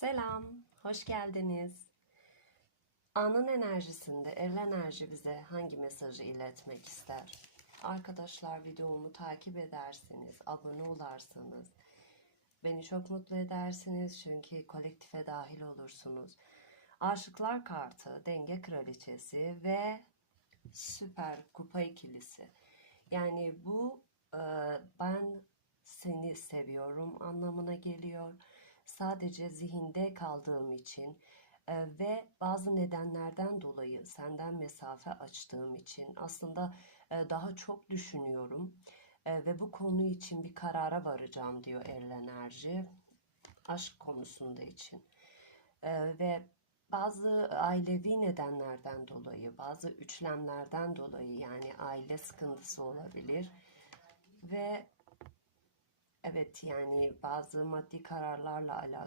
Selam, hoş geldiniz. Anın enerjisinde eril enerji bize hangi mesajı iletmek ister? Arkadaşlar videomu takip ederseniz, abone olarsanız beni çok mutlu edersiniz çünkü kolektife dahil olursunuz. Aşıklar kartı, denge kraliçesi ve süper kupa ikilisi. Yani bu ben seni seviyorum anlamına geliyor. Sadece zihinde kaldığım için e, ve bazı nedenlerden dolayı senden mesafe açtığım için aslında e, daha çok düşünüyorum E, ve bu konu için bir karara varacağım diyor eril enerji aşk konusunda için. Ve bazı ailevi nedenlerden dolayı, bazı üçlemlerden dolayı yani aile sıkıntısı olabilir ve evet yani bazı maddi kararlarla alakalı